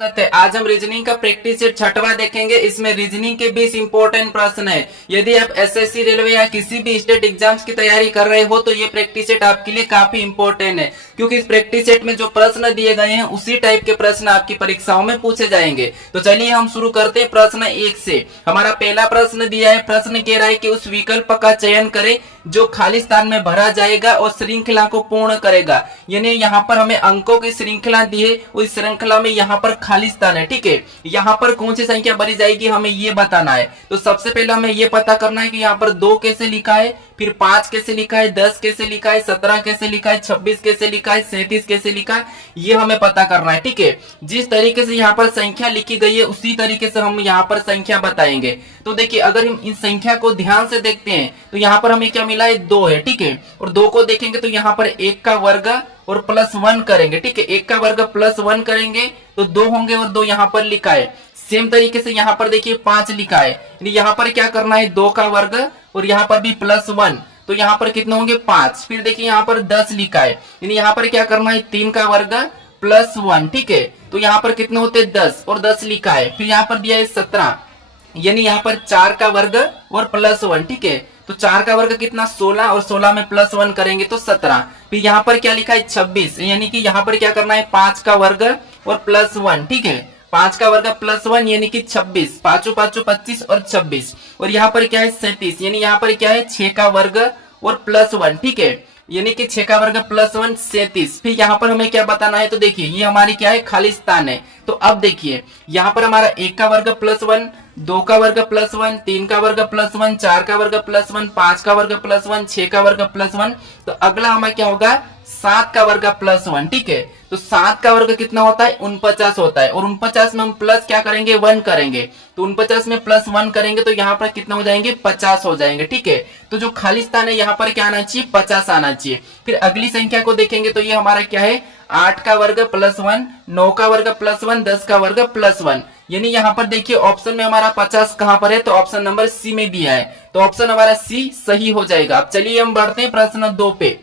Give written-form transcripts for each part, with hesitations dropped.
आज हम रीजनिंग का प्रैक्टिस सेट छठवां देखेंगे। इसमें रीजनिंग के 20 इंपॉर्टेंट प्रश्न है। यदि आप एसएससी, रेलवे या किसी भी स्टेट एग्जाम्स की तैयारी कर रहे हो तो ये प्रैक्टिस सेट आपके लिए काफी इंपॉर्टेंट है, क्योंकि इस प्रैक्टिस सेट में जो प्रश्न दिए गए हैं उसी टाइप के प्रश्न आपकी परीक्षाओं में पूछे जाएंगे। तो चलिए हम शुरू करते हैं प्रश्न 1 से। हमारा पहला प्रश्न दिया है। प्रश्न कह रहा है कि उस विकल्प का चयन करें जो खाली स्थान में भरा जाएगा और श्रृंखला को पूर्ण करेगा। यानी यहाँ पर हमें अंकों की श्रृंखला दी है, उस श्रृंखला में यहाँ पर खाली स्थान है। ठीक है, यहाँ पर कौन सी संख्या भरी जाएगी हमें ये बताना है। तो सबसे पहले हमें ये पता करना है कि यहाँ पर 2 कैसे लिखा है, फिर 5 कैसे लिखा है, 10 कैसे लिखा है, 17 कैसे लिखा है, 26 कैसे लिखा है, 37 कैसे लिखा है, ये हमें पता करना है। ठीक है, जिस तरीके से यहाँ पर संख्या लिखी गई है उसी तरीके से हम यहाँ पर संख्या बताएंगे। तो देखिए, अगर हम इन संख्या को ध्यान से देखते हैं तो यहाँ पर हमें क्या मिला है, 2 है। ठीक है, और 2 को देखेंगे तो यहाँ पर 1 का वर्ग और प्लस 1 करेंगे। ठीक है, 1 का वर्ग प्लस 1 करेंगे तो 2 होंगे और 2 यहाँ पर लिखा है। सेम तरीके से यहाँ पर देखिए 5 लिखा है, यानी यहाँ पर क्या करना है, 2 का वर्ग और यहाँ पर भी प्लस 1, तो यहाँ पर कितने होंगे, 5। फिर देखिए यहाँ पर 10 लिखा है, यानी यहाँ पर क्या करना है, 3 का वर्ग प्लस 1। ठीक है, तो यहाँ पर कितने होते हैं, 10 और 10 लिखा है। फिर यहाँ पर दिया है 17, यानी यहाँ पर 4 का वर्ग और प्लस 1। ठीक है, तो 4 का वर्ग कितना, 16 और 16 में प्लस 1 करेंगे तो 17। फिर यहाँ पर क्या लिखा है, 26, यानी कि यहाँ पर क्या करना है, 5 का वर्ग और प्लस 1। ठीक है, 5 का वर्ग प्लस 1 यानी कि 26, 5 5 25 और 26। और यहाँ पर क्या है, 37, यानी यहाँ पर क्या है, 6 का वर्ग और प्लस 1। ठीक है, यानी कि 6 का वर्ग प्लस 1 37। फिर यहाँ पर हमें क्या बताना है, तो देखिए ये हमारी क्या है, खाली स्थान है। तो अब देखिए यहाँ पर हमारा 1 का वर्ग प्लस 1, 2 का वर्ग प्लस 1, 3 का वर्ग प्लस 1, 4 का वर्ग प्लस 1, 5 का वर्ग प्लस 1, 6 का वर्ग प्लस 1। तो अगला हमारा क्या होगा, 7 का वर्ग प्लस 1। ठीक है, तो 7 का वर्ग कितना होता है, 49 होता है। और 49 में हम प्लस क्या करेंगे, 1 करेंगे। तो 49 में प्लस 1 करेंगे तो यहाँ पर कितना हो जाएंगे, 50 हो जाएंगे। ठीक है, तो जो खाली स्थान है यहाँ पर क्या आना चाहिए, 50 आना चाहिए। फिर अगली संख्या को देखेंगे तो ये हमारा क्या है, 8 का वर्ग प्लस 1, 9 का वर्ग प्लस 1, 10 का वर्ग प्लस 1। यानी यहाँ पर देखिए ऑप्शन में हमारा 50 कहां पर है, तो ऑप्शन नंबर सी में दिया है, तो ऑप्शन हमारा सी सही हो जाएगा। अब चलिए हम बढ़ते हैं प्रश्न 2 पे।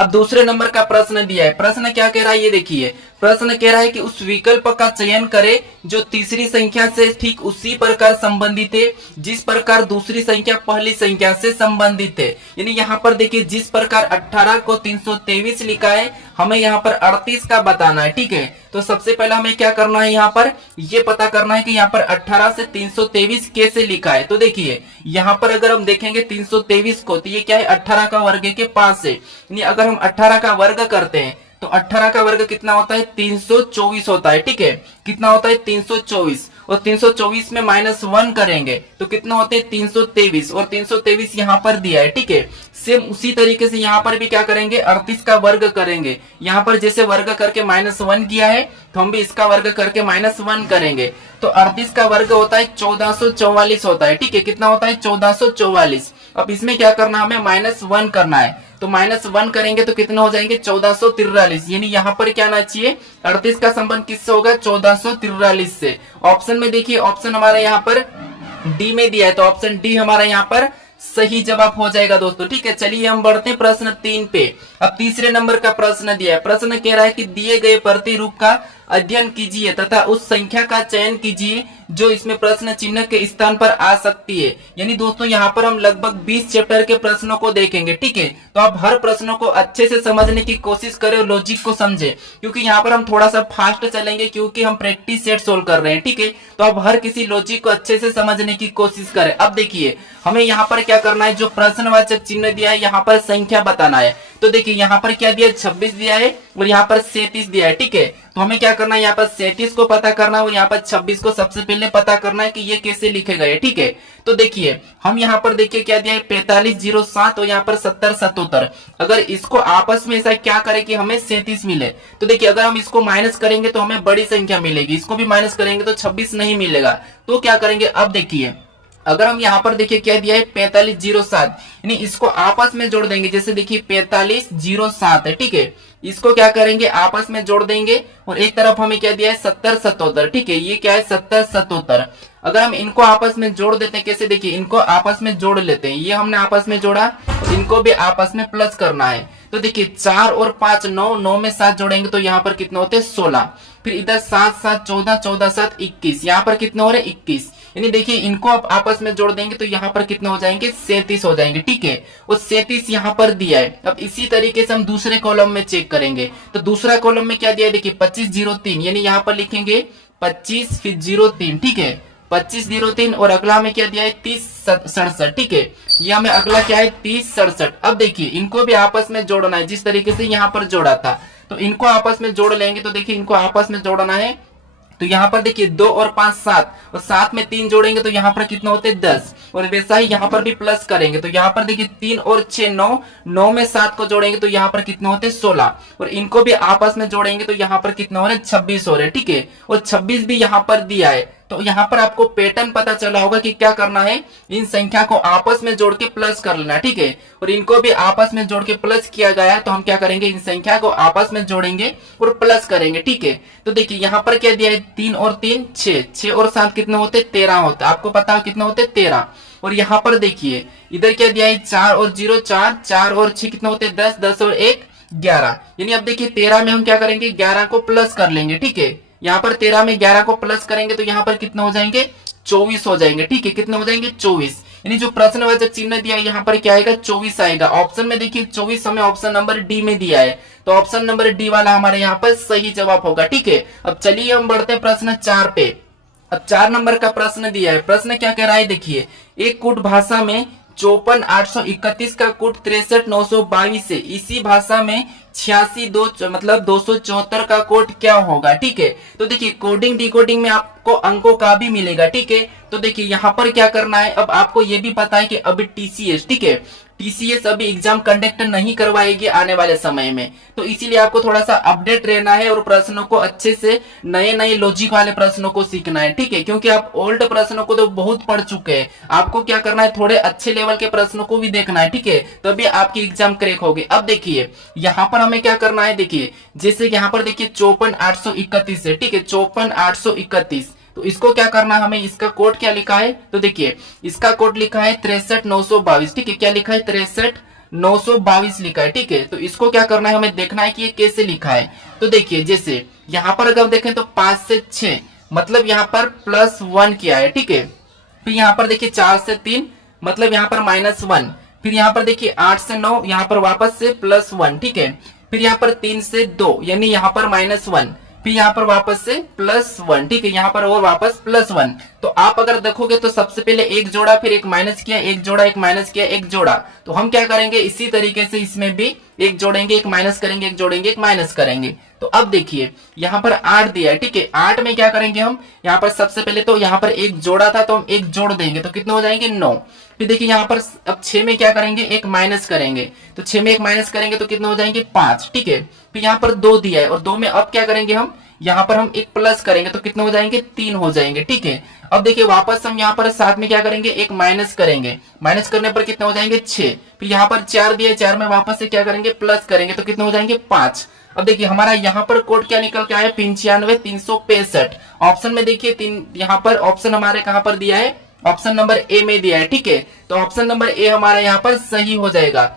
अब दूसरे नंबर का प्रश्न दिया है। प्रश्न क्या कह रहा है, ये देखिए। प्रश्न कह रहा है कि उस विकल्प का चयन करें जो तीसरी संख्या से ठीक उसी प्रकार संबंधित है जिस प्रकार दूसरी संख्या पहली संख्या से संबंधित है। यानी यहाँ पर देखिए जिस प्रकार 18 को 323 लिखा है, हमें यहाँ पर 38 का बताना है। ठीक है, तो सबसे पहले हमें क्या करना है, यहाँ पर ये पता करना है कि यहाँ पर 18 से 323 कैसे लिखा है। तो देखिए यहाँ पर अगर हम देखेंगे 323 को, तो ये क्या है, 18 का वर्ग के पास है। यानी अगर हम 18 का वर्ग करते हैं तो 18 का वर्ग कितना होता है, 324 होता है। ठीक है, कितना होता है, 324। और 324 में -1 करेंगे तो कितना होते हैं, 323। और 323 यहाँ पर दिया है। ठीक है, सेम उसी तरीके से यहाँ पर भी क्या करेंगे, 38 का वर्ग करेंगे। यहाँ पर जैसे वर्ग करके -1 किया है तो हम भी इसका वर्ग करके -1 करेंगे। तो 38 का वर्ग होता है 1444 होता है। ठीक है, कितना होता है, 1444। अब इसमें क्या करना, हमें -1 करना है। तो -1 करेंगे तो कितना हो जाएंगे, 1443। यानी यहाँ पर क्या आना चाहिए, 38 का संबंध किससे होगा, 1443 से। ऑप्शन में देखिए, ऑप्शन हमारा यहाँ पर डी में दिया है, तो ऑप्शन डी हमारा यहाँ पर सही जवाब हो जाएगा दोस्तों। ठीक है, चलिए हम बढ़ते हैं प्रश्न 3 पे। अब तीसरे नंबर का प्रश्न दिया है। प्रश्न कह रहा है कि दिए गए प्रतिरूप का अध्ययन कीजिए तथा उस संख्या का चयन कीजिए जो इसमें प्रश्न चिन्ह के स्थान पर आ सकती है। यानी दोस्तों यहाँ पर हम लगभग 20 चैप्टर के प्रश्नों को देखेंगे। ठीक है, तो आप हर प्रश्नों को अच्छे से समझने की कोशिश करें और लॉजिक को समझे, क्योंकि यहाँ पर हम थोड़ा सा फास्ट चलेंगे क्योंकि हम प्रैक्टिस सेट सोल्व कर रहे हैं। ठीक है, तो आप हर किसी लॉजिक को अच्छे से समझने की कोशिश करें। अब देखिए हमें यहाँ पर क्या करना है, जो प्रश्नवाचक चिन्ह दिया है यहाँ पर संख्या बताना है। तो देखिए यहाँ पर क्या दिया है, 26 दिया है और यहाँ पर 37 दिया है। ठीक है, तो हमें क्या करना है, यहाँ पर 37 को पता करना है और यहाँ पर 26 को सबसे पहले पता करना है कि ये कैसे लिखे गए। ठीक है, तो देखिए हम यहाँ पर देखिए क्या दिया है, 4507 और यहाँ पर 7077। अगर इसको आपस में ऐसा क्या करें कि हमें 37 मिले, तो देखिए अगर हम इसको माइनस करेंगे तो हमें बड़ी संख्या मिलेगी, इसको भी माइनस करेंगे तो 26 नहीं मिलेगा। तो क्या करेंगे, अब देखिए अगर हम यहाँ पर देखिए क्या दिया है, 4507, यानी इसको आपस में जोड़ देंगे। जैसे देखिए 4507 है। ठीक है, इसको क्या करेंगे, आपस में जोड़ देंगे और एक तरफ हमें क्या दिया है, 7077। ठीक है, ये क्या है, 7077। अगर हम इनको आपस में जोड़ देते हैं, कैसे, देखिए इनको आपस में जोड़ लेते हैं। ये हमने आपस में जोड़ा, इनको भी आपस में प्लस करना है। तो देखिए 4 और 5 9, 9 में 7 जोड़ेंगे तो यहाँ पर कितने होते हैं, 16। फिर इधर 7 7 14, 14 7 21, यहाँ पर कितने हो रहे 21। यानी देखिए इनको आप आपस में जोड़ देंगे तो यहाँ पर कितने हो जाएंगे 37 हो जाएंगे, ठीक है। वो 37 यहाँ पर दिया है। अब इसी तरीके से हम दूसरे कॉलम में चेक करेंगे। तो दूसरा कॉलम में क्या दिया है देखिए 2503, यानी यहाँ पर लिखेंगे 25 फिर 03, ठीक है 2503। और अगला में क्या दिया है 3067, ठीक है। ये हमें अगला क्या है 3067। अब देखिए इनको भी आपस में जोड़ना है जिस तरीके से यहाँ पर जोड़ा था, तो इनको आपस में जोड़ लेंगे। तो देखिए इनको आपस में जोड़ना है, तो यहाँ पर देखिए 2 और 5 7, और 7 में 3 जोड़ेंगे तो यहाँ पर कितना होते हैं 10। और वैसा ही यहाँ पर भी प्लस करेंगे तो यहाँ पर देखिए 3 और 6 9, 9 में 7 को जोड़ेंगे तो यहाँ पर कितना होते हैं 16। और इनको भी आपस में जोड़ेंगे तो यहाँ पर कितना हो रहा है 26 हो रहे, ठीक है। और 26 भी यहाँ पर दिया है। तो यहाँ पर आपको पैटर्न पता चला होगा कि क्या करना है, इन संख्या को आपस में जोड़ के प्लस कर लेना, ठीक है। और इनको भी आपस में जोड़ के प्लस किया गया है, तो हम क्या करेंगे इन संख्या को आपस में जोड़ेंगे और प्लस करेंगे, ठीक है। तो देखिए यहाँ पर क्या दिया है 3 और 3 6, 6 और 7 कितने होते 13 होते, आपको पता है कितने होते 13। और यहाँ पर देखिए इधर क्या दिया है 4 और 0 4, 4 और 6 कितने होते 10, 10 और 1 11। यानी अब देखिए 13 में हम क्या करेंगे 11 को प्लस कर लेंगे, ठीक है। यहाँ पर 13 में 11 को प्लस करेंगे तो यहाँ पर कितने हो जाएंगे 24 हो जाएंगे, ठीक है। कितने हो जाएंगे 24। यानी जो प्रश्नवाचक चिन्ह दिया है यहाँ पर क्या आएगा 24 आएगा। ऑप्शन में देखिए 24 हमें ऑप्शन नंबर डी में दिया है, तो ऑप्शन नंबर डी वाला हमारे यहाँ पर सही जवाब होगा, ठीक है। अब चलिए हम बढ़ते हैं प्रश्न 4 पे। अब 4 नंबर का प्रश्न दिया है। प्रश्न क्या कह रहा है देखिए, एक कूट भाषा में 54,831 का कूट 63,922 से इसी भाषा में 86 मतलब 274 का कोड क्या होगा, ठीक है। तो देखिए कोडिंग डिकोडिंग में आपको अंकों का भी मिलेगा, ठीक है। तो देखिए यहाँ पर क्या करना है, अब आपको ये भी पता है कि अभी टीसीएस, ठीक है, टीसीएस अभी एग्जाम कंडक्ट नहीं करवाएगी आने वाले समय में, तो इसीलिए आपको थोड़ा सा अपडेट रहना है और प्रश्नों को अच्छे से नए नए लॉजिक वाले प्रश्नों को सीखना है, ठीक है। क्योंकि आप ओल्ड प्रश्नों को तो बहुत पढ़ चुके हैं, आपको क्या करना है थोड़े अच्छे लेवल के प्रश्नों को भी देखना है, ठीक है, तभी आपकी एग्जाम क्रैक होगी। अब देखिए यहाँ पर हमें क्या करना है, देखिए जैसे यहाँ पर देखिए 54,831 है, ठीक है 54,831। तो इसको क्या करना है हमें, इसका कोड क्या लिखा है, तो देखिए इसका कोड लिखा है 63,922, ठीक है। क्या लिखा है 63,922 लिखा है, ठीक है। तो इसको क्या करना है हमें देखना है कि ये कैसे लिखा है। तो देखिए जैसे यहाँ पर अगर देखें तो 5 से 6 मतलब यहाँ पर +1 किया है, ठीक है। फिर यहाँ पर देखिए 4 से 3 मतलब यहाँ पर -1। फिर यहाँ पर देखिए 8 से 9 यहाँ पर वापस से +1, ठीक है। फिर यहाँ पर 3 से 2 यानी यहाँ पर -1। फिर यहाँ पर वापस से +1, ठीक है, यहाँ पर और वापस +1। तो आप अगर देखोगे तो सबसे पहले एक जोड़ा, फिर एक माइनस किया, एक जोड़ा, एक माइनस किया, एक जोड़ा। तो हम क्या करेंगे इसी तरीके से इसमें भी एक जोड़ेंगे, एक माइनस करेंगे, एक जोड़ेंगे, एक माइनस करेंगे। तो अब देखिए यहाँ पर 8 दिया है, ठीक है। 8 में क्या करेंगे हम, यहाँ पर सबसे पहले तो यहाँ पर एक जोड़ा था तो हम एक जोड़ देंगे तो कितने हो जाएंगे 9। फिर देखिए यहाँ पर अब 6 में क्या करेंगे एक माइनस करेंगे, तो 6 में एक माइनस करेंगे तो कितने हो जाएंगे 5, ठीक है। फिर यहाँ पर 2 दिया है और 2 में अब क्या करेंगे हम, यहाँ पर हम एक प्लस करेंगे तो कितने हो जाएंगे 3 हो जाएंगे, ठीक है। अब देखिए वापस हम यहाँ पर 7 में क्या करेंगे एक माइनस करेंगे, माइनस करने पर कितने हो जाएंगे 6। फिर यहाँ पर 4 दिया है, 4 में वापस से क्या करेंगे प्लस करेंगे तो कितने हो जाएंगे 5। अब देखिए हमारा यहाँ पर कोड क्या निकल के आया 95,365। ऑप्शन में देखिए यहाँ पर ऑप्शन हमारे कहाँ पर दिया है, ऑप्शन नंबर ए में दिया है, ठीक है। तो ऑप्शन नंबर ए हमारा यहाँ पर सही हो जाएगा।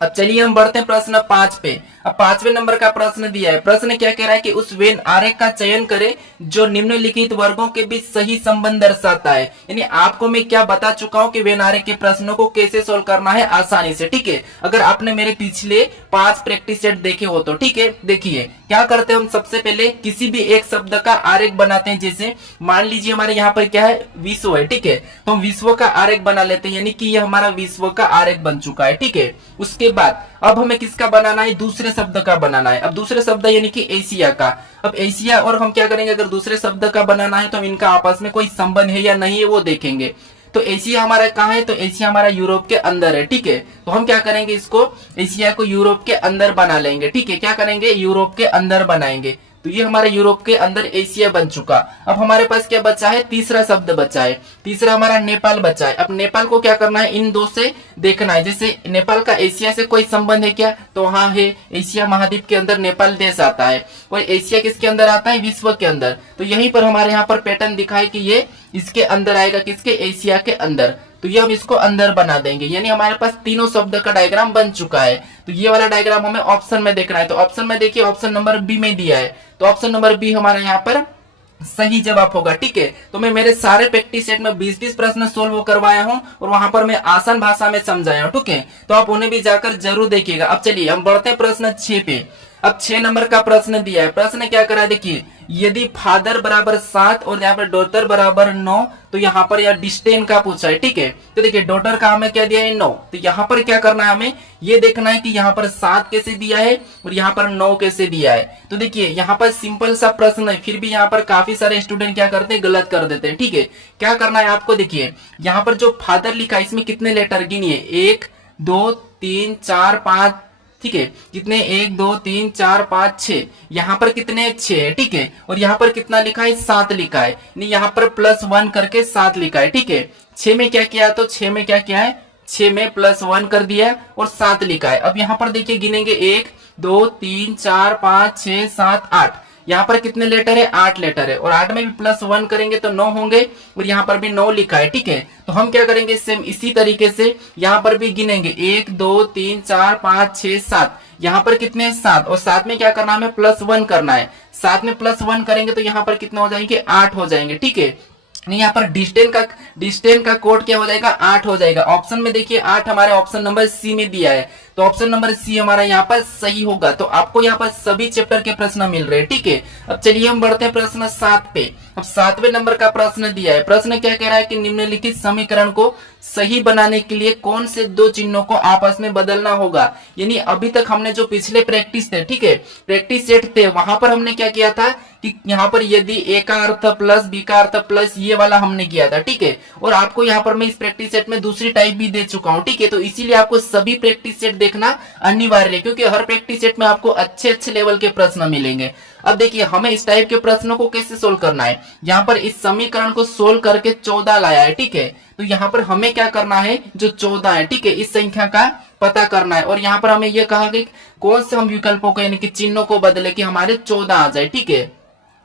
अब चलिए हम बढ़ते हैं प्रश्न 5 पे। अब 5वें नंबर का प्रश्न दिया है। प्रश्न क्या कह रहा है कि उस वेन आरेख का चयन करें जो निम्नलिखित वर्गों के बीच सही संबंध दर्शाता है। यानी आपको मैं क्या बता चुका हूं कि वेन आरेख के प्रश्नों को कैसे सोल्व करना है आसानी से, ठीक है। अगर आपने मेरे पिछले 5 प्रैक्टिस सेट देखे हो तो, ठीक है। देखिए क्या करते हैं हम, सबसे पहले किसी भी एक शब्द का आरेख बनाते हैं। जैसे मान लीजिए हमारे यहाँ पर क्या है विश्व है, ठीक है, तो हम विश्व का आरेख बना लेते हैं, यानी कि ये हमारा विश्व का आरेख बन चुका है, ठीक है। उसके बाद अब हमें किसका बनाना है, दूसरे शब्द का बनाना है। अब दूसरे शब्द यानी कि एशिया का। अब एशिया और हम क्या करेंगे, अगर दूसरे शब्द का बनाना है तो हम इनका आपस में कोई संबंध है या नहीं है वो देखेंगे। तो एशिया हमारा कहाँ है, तो एशिया हमारा यूरोप के अंदर है, ठीक है। तो हम क्या करेंगे, इसको एशिया को यूरोप के अंदर बना लेंगे, ठीक है। क्या करेंगे, यूरोप के अंदर बनाएंगे। तो ये हमारे यूरोप के अंदर एशिया बन चुका। अब हमारे पास क्या बचा है, तीसरा शब्द बचा है। तीसरा हमारा नेपाल बचा है। अब नेपाल को क्या करना है, इन दो से देखना है। जैसे नेपाल का एशिया से कोई संबंध है क्या, तो वहां है, एशिया महाद्वीप के अंदर नेपाल देश आता है। और एशिया किसके अंदर आता है, विश्व के अंदर। तो यहीं पर हमारे यहाँ पर पैटर्न दिखा है कि ये इसके अंदर आएगा, किसके, एशिया के अंदर। तो ये हम इसको अंदर बना देंगे, यानी हमारे पास तीनों शब्द का डायग्राम बन चुका है। तो ये वाला डायग्राम हमें ऑप्शन में देखना है। तो ऑप्शन में देखिए ऑप्शन नंबर बी में दिया है। तो ऑप्शन नंबर बी हमारा यहाँ पर सही जवाब होगा। ठीक है, तो मैं मेरे सारे प्रैक्टिस सेट में 20-20 प्रश्न सोल्व करवाया हूं और वहां पर मैं आसान भाषा में समझाया हूं। ठीक है, तो आप उन्हें भी जाकर जरूर देखिएगा। अब चलिए हम बढ़ते हैं प्रश्न 6 पे। अब 6 नंबर का प्रश्न दिया है। प्रश्न क्या करा है देखिए, यदि फादर बराबर 7 और यहाँ पर डॉटर बराबर 9, तो यहाँ पर यह डिस्टेंस का पूछा है। ठीक है, तो देखिए डॉटर का हमें क्या दिया है 9, तो यहाँ पर क्या करना है, हमें ये देखना है कि यहाँ पर 7 कैसे दिया है और यहाँ पर 9 कैसे दिया है। तो देखिए यहाँ पर सिंपल सा प्रश्न है, फिर भी यहाँ पर काफी सारे स्टूडेंट क्या करते हैं, गलत कर देते हैं। ठीक है, क्या करना है आपको, देखिए यहाँ पर जो फादर लिखा है इसमें कितने लेटर गिनिए, 1 2 3 4 5, ठीक है, कितने 1 2 3 4 5 6, यहाँ पर कितने 6, ठीक है, और यहाँ पर कितना लिखा है 7 लिखा है, नहीं यहाँ पर +1 करके 7 लिखा है। ठीक है, 6 में क्या किया, तो 6 में क्या किया है, 6 में +1 कर दिया और 7 लिखा है। अब यहाँ पर देखिए गिनेंगे 1 2 3 4 5 6 7 8, यहाँ पर कितने लेटर है, 8 लेटर है, और 8 में भी +1 करेंगे तो 9 होंगे और यहाँ पर भी 9 लिखा है। ठीक है, तो हम क्या करेंगे, सेम इसी तरीके से यहाँ पर भी गिनेंगे 1 2 3 4 5 6 7, यहाँ पर कितने 7, और 7 में क्या करना है, हमें +1 करना है। 7 में +1 करेंगे तो यहाँ पर कितना हो जाएंगे, 8 हो जाएंगे। ठीक है, नहीं यहाँ पर डिस्टेंस का कोड क्या हो जाएगा, 8 हो जाएगा। ऑप्शन में देखिए 8 हमारे ऑप्शन नंबर सी में दिया है, तो ऑप्शन नंबर सी हमारा यहाँ पर सही होगा। तो आपको यहाँ पर सभी चैप्टर के प्रश्न मिल रहे हैं। ठीक है, अब चलिए हम बढ़ते हैं प्रश्न 7 पे। अब 7वें नंबर का प्रश्न दिया है। प्रश्न क्या कह रहा है कि निम्नलिखित समीकरण को सही बनाने के लिए कौन से दो चिन्हों को आपस में बदलना होगा। यानी अभी तक हमने जो पिछले प्रैक्टिस थे, ठीक है, प्रैक्टिस सेट थे, वहां पर हमने क्या किया था कि यहाँ पर यदि ए का अर्थ प्लस बी का अर्थ प्लस, ये वाला हमने किया था। ठीक है, और आपको यहाँ पर मैं इस प्रैक्टिस सेट में दूसरी टाइप भी दे चुका हूँ। ठीक है, तो इसीलिए आपको सभी प्रैक्टिस सेट देखना अनिवार्य है, क्योंकि हर प्रैक्टिस सेट में आपको अच्छे अच्छे लेवल के प्रश्न मिलेंगे। अब देखिए हमें इस टाइप के प्रश्नों को कैसे सोल्व करना है। यहाँ पर इस समीकरण को सोल्व करके 14 लाया है। ठीक है, तो यहाँ पर हमें क्या करना है, जो 14 है, ठीक है, इस संख्या का पता करना है। और यहाँ पर हमें यह कहा कि कौन से हम विकल्पों को यानी कि चिन्हों को बदले कि हमारे 14 आ जाए। ठीक है,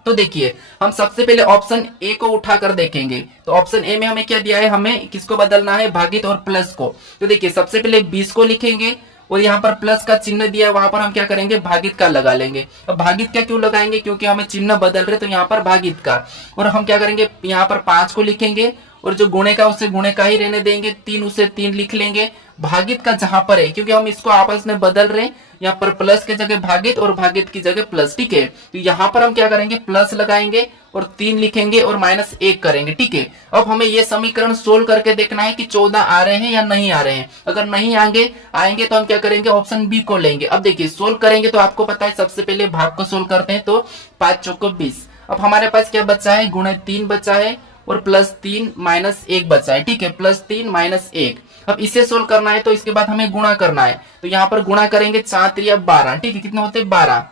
तो देखिए हम सबसे पहले ऑप्शन ए को उठाकर देखेंगे। तो ऑप्शन ए में हमें क्या दिया है, हमें किसको बदलना है, भागित और प्लस को। तो देखिए सबसे पहले 20 को लिखेंगे और यहाँ पर प्लस का चिन्ह दिया है, वहां पर हम क्या करेंगे, भागित का लगा लेंगे। अब भागित का क्यों लगाएंगे, क्योंकि हमें चिन्ह बदल रहे, तो यहाँ पर भागित का। और हम क्या करेंगे, यहाँ पर 5 को लिखेंगे और जो गुणे का उसे गुणे का ही रहने देंगे, 3 उसे 3 लिख लेंगे। भागित का जहां पर है, क्योंकि हम इसको आपस में बदल रहे हैं, यहाँ पर प्लस की जगह भागित और भागित की जगह प्लस। ठीक है, तो यहाँ पर हम क्या करेंगे, प्लस लगाएंगे और 3 लिखेंगे और -1 करेंगे। ठीक है, अब हमें ये समीकरण सोल्व करके देखना है कि 14 आ रहे हैं या नहीं आ रहे हैं। अगर नहीं आएंगे तो हम क्या करेंगे, ऑप्शन बी को लेंगे। अब देखिए सोल्व करेंगे तो आपको पता है सबसे पहले भाग को सोल्व करते हैं, तो 5 चौको 20। अब हमारे पास क्या बचा है, गुणे 3 बचा है और +3 -1 बचा है। ठीक है, +3 -1। अब इसे सोल्व करना है तो इसके बाद हमें गुणा करना है, तो यहाँ पर गुणा करेंगे 4 3 12। ठीक है, कितने होते हैं 12।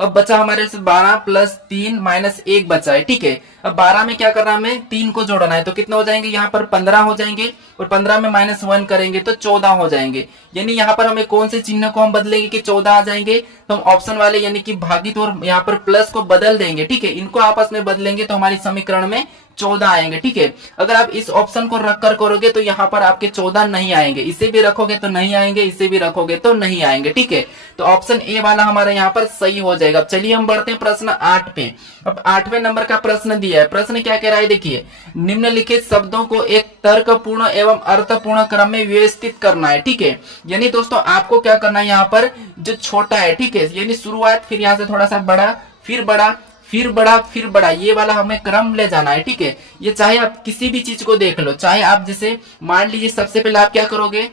अब बचा हमारे से 12 +3 -1 बचा है। ठीक है, अब 12 में क्या करना है, हमें 3 को जोड़ना है, तो कितने हो जाएंगे, यहाँ पर 15 हो जाएंगे और 15 में -1 करेंगे तो 14 हो जाएंगे। यानी यहाँ पर हमें कौन से चिन्ह को हम बदलेंगे कि 14 आ जाएंगे, तो हम ऑप्शन वाले यानी कि भागित और यहाँ पर प्लस को बदल देंगे। ठीक है, इनको आपस में बदलेंगे तो हमारी समीकरण में 14 आएंगे। ठीक है, अगर आप इस ऑप्शन को रखकर करोगे तो यहाँ पर आपके 14 नहीं आएंगे, इसे भी रखोगे तो नहीं आएंगे, इसे भी रखोगे तो नहीं आएंगे। ठीक है, तो ऑप्शन ए वाला हमारा यहाँ पर सही हो जाएगा। चलिए हम बढ़ते हैं प्रश्न 8 पे। अब 8वें नंबर का प्रश्न दिया है। प्रश्न क्या कह रहा है, देखिए निम्नलिखित शब्दों को एक तर्कपूर्ण एवं अर्थपूर्ण क्रम में व्यवस्थित करना है। ठीक है, यानी दोस्तों आपको क्या करना है, यहाँ पर जो छोटा है, ठीक है, यानी शुरुआत, फिर यहाँ से थोड़ा सा बड़ा, फिर बड़ा, फिर बड़ा, फिर बड़ा, ये वाला हमें क्रम ले जाना है। ठीक है, ये चाहे आप किसी भी चीज को देख लो, चाहे आप जैसे मान लीजिए सबसे पहले आप क्या करोगे,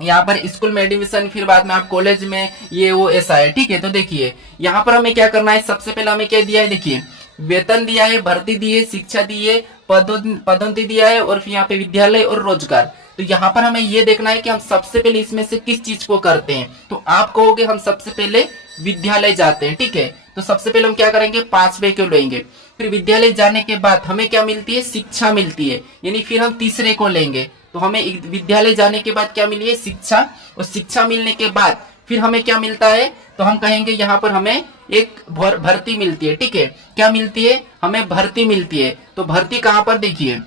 यहाँ पर स्कूल में एडमिशन, फिर बाद में आप कॉलेज में, ये वो ऐसा है। ठीक है, तो देखिए यहाँ पर हमें क्या करना है, सबसे पहले हमें क्या दिया है, देखिए वेतन दिया है, भर्ती दी है, शिक्षा दी है, पदोन्नति दिया है, और फिर यहाँ पे विद्यालय और रोजगार। तो यहाँ पर हमें ये देखना है कि हम सबसे पहले इसमें से किस चीज को करते हैं। तो आप कहोगे हम सबसे पहले विद्यालय जाते हैं। ठीक है, तो सबसे पहले हम क्या करेंगे, 5वें को लेंगे, फिर विद्यालय जाने के बाद हमें क्या मिलती है, शिक्षा मिलती है, यानी फिर हम तीसरे को लेंगे। तो हमें विद्यालय जाने के बाद क्या मिली है, शिक्षा, और शिक्षा मिलने के बाद फिर हमें क्या मिलता है, तो हम कहेंगे यहाँ पर हमें एक भर्ती मिलती है। ठीक है, क्या मिलती है, हमें भर्ती मिलती है। तो भर्ती कहाँ पर, देखिए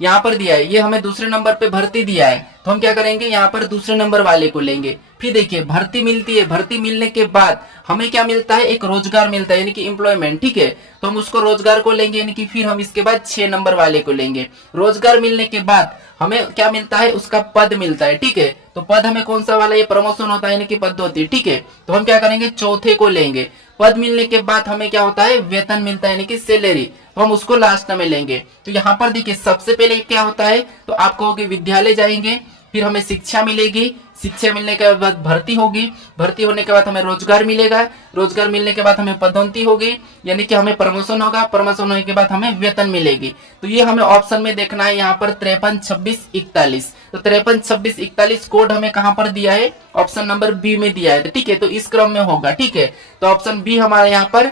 यहाँ पर दिया है, ये हमें दूसरे नंबर पे भर्ती दिया है, तो हम क्या करेंगे, यहाँ पर दूसरे नंबर वाले को लेंगे। फिर देखिए भर्ती मिलती है, भर्ती मिलने के बाद हमें क्या मिलता है, एक रोजगार मिलता है, यानी कि एम्प्लॉयमेंट, ठीक है। तो हम उसको रोजगार को लेंगे, यानी कि फिर हम इसके बाद 6 नंबर वाले को लेंगे। रोजगार मिलने के बाद हमें क्या मिलता है, उसका पद मिलता है, ठीक है। तो पद हमें कौन सा वाला, ये प्रमोशन होता है, यानी कि पदोन्नति, ठीक है। तो हम क्या करेंगे, चौथे को लेंगे। पद मिलने के बाद हमें क्या होता है, वेतन मिलता है, यानी कि सैलरी, तो हम उसको लास्ट में लेंगे। तो यहाँ पर देखिए सबसे पहले क्या होता है, तो आप कहोगे विद्यालय जाएंगे, फिर हमें शिक्षा मिलेगी, शिक्षा मिलने के बाद भर्ती होगी, भर्ती होने के बाद हमें रोजगार मिलेगा, रोजगार मिलने के बाद हमें पदोन्नति होगी, यानी कि हमें प्रमोशन होगा, प्रमोशन होने के बाद हमें वेतन मिलेगी। तो ये हमें ऑप्शन में देखना है, यहाँ पर 53, 26, 41। तो 53, 26, 41 कोड हमें कहाँ पर दिया है, ऑप्शन नंबर बी में दिया है, ठीक है। तो इस क्रम में होगा, ठीक है। तो ऑप्शन बी हमारा यहाँ पर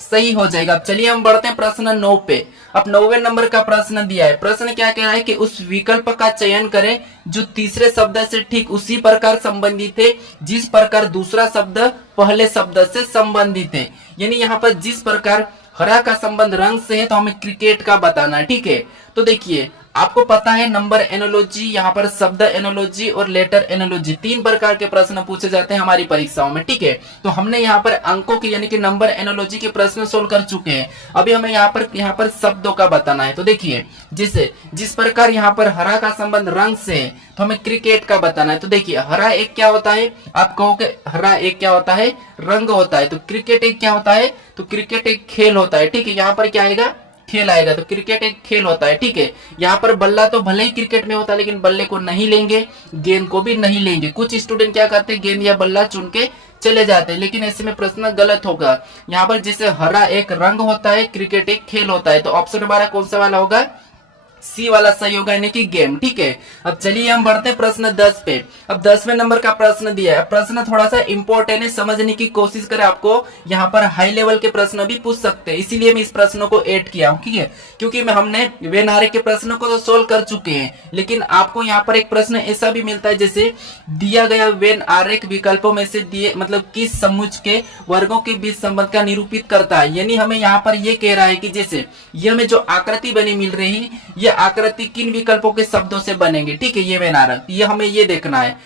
सही हो जाएगा। अब चलिए हम बढ़ते हैं प्रश्न 9 पे। अब 9वें नंबर का प्रश्न दिया है। प्रश्न क्या कह रहा है कि उस विकल्प का चयन करें जो तीसरे शब्द से ठीक उसी प्रकार संबंधित है जिस प्रकार दूसरा शब्द पहले शब्द से संबंधित है। यानी यहाँ पर जिस प्रकार हरा का संबंध रंग से है तो हमें क्रिकेट का बताना है, ठीक है। तो देखिए आपको पता है नंबर एनोलॉजी, यहाँ पर शब्द एनोलॉजी और लेटर एनोलॉजी 3 प्रकार के प्रश्न पूछे जाते हैं हमारी परीक्षाओं में, ठीक है। तो हमने यहाँ पर अंकों की यानी कि नंबर एनोलॉजी के प्रश्न सोल्व कर चुके हैं। अभी हमें यहाँ पर शब्दों का बताना है। तो देखिए जिस प्रकार यहाँ पर हरा का संबंध रंग से है तो हमें क्रिकेट का बताना है। तो देखिए हरा एक क्या होता है, आप कहोगे हरा एक क्या होता है, रंग होता है। तो क्रिकेट एक क्या होता है, तो क्रिकेट एक खेल होता है, ठीक है। यहाँ पर क्या आएगा, खेल आएगा। तो क्रिकेट एक खेल होता है, ठीक है। यहाँ पर बल्ला तो भले ही क्रिकेट में होता है लेकिन बल्ले को नहीं लेंगे, गेंद को भी नहीं लेंगे। कुछ स्टूडेंट क्या करते हैं, गेंद या बल्ला चुन के चले जाते हैं, लेकिन ऐसे में प्रश्न गलत होगा। यहाँ पर जैसे हरा एक रंग होता है, क्रिकेट एक खेल होता है। तो ऑप्शन हमारा कौन सा वाला होगा, सी वाला सही होगा, यानी कि गेम, ठीक है। अब चलिए हम बढ़ते हैं प्रश्न 10 पे। अब 10वें नंबर का प्रश्न दिया है। प्रश्न थोड़ा सा इंपॉर्टेंट है, समझने की कोशिश करें। आपको यहाँ पर हाई लेवल के प्रश्न भी पूछ सकते हैं, इसीलिए मैं इस प्रश्न को ऐड किया हूँ, ठीक है। क्योंकि हमने वेन आरेख के प्रश्नों को तो सोल्व कर चुके हैं, लेकिन आपको यहाँ पर एक प्रश्न ऐसा भी मिलता है जैसे दिया गया वेन आरेख विकल्पों में से दिए मतलब किस समुच्चय के वर्गों के बीच संबंध का निरूपित करता है। यानी हमें यहाँ पर ये कह रहा है कि जैसे ये हमें जो आकृति बनी मिल रही, ये आकृति किन विकल्पों के शब्दों से बनेंगे, ठीक है। ये वेन आरेख, ये हमें ये देखना है।